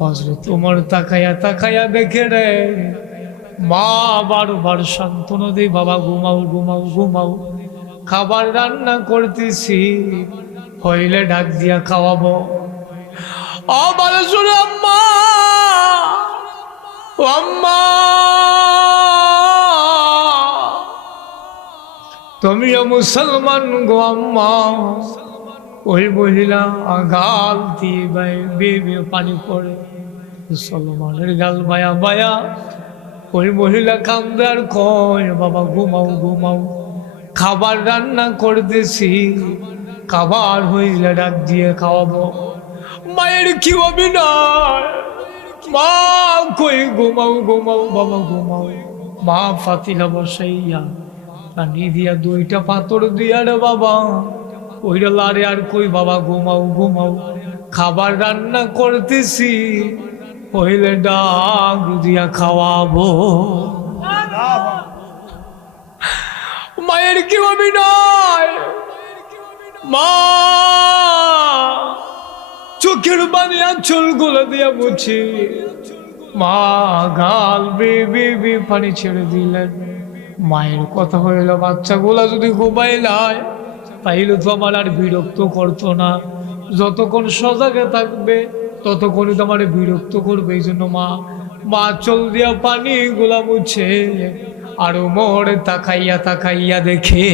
হযরত ওমর তাকায়া তাকায়া দেখে রে মা বারবার সান্ত্বনা দেয়, বাবা ঘুমাও ঘুমাও ঘুমাও, খাবার রান্না করতেছি, হইলে ডাক দিয়া খাওয়াবো। আবার শুনে আম্মা, ও আম্মা, তুমিও মুসলমান গো আম্মা। ওই মহিলা গাল দিয়ে বেয়ে পানি পড়ে, মুসলমানের গাল বায়া বায়া। ওই মহিলা কান্দে আর কয়, বাবা ঘুমাও ঘুমাও, খাবার রান্না করতেছি, খাবার হইলে ডাক দিয়ে খাওয়াবো। মায়ের কি অভিনয়, মা কই ঘুমাও ঘুমাও বাবা ঘুমাও। মা ফাতিলা বসাইয়া পানি দিয়া দুইটা পাথর দিয়া রে বাবা ওইটা লারে আর কই বাবা ঘুমাও ঘুমাও, খাবার রান্না করতেছি, হইলে ডাক দিয়া খাওয়াবো। মায়ের কি অভিনয়, মা চোখের পানি আঁচল গুলো দিয়া মুছি, মা গাল বে পানি ছেড়ে দিলেন। মায়ের কথা হইল, বাচ্চাগুলা যদি ঘুমাইলায় তাইলে তো আমার আর বিরক্ত করতো না, যতক্ষণ সজাগে থাকবে ততক্ষণই তো আমার বিরক্ত করবে। এই জন্য মা চল দিয়া পানি গুলা মুছে আর ওমর তাকাইয়া তাকাইয়া দেখে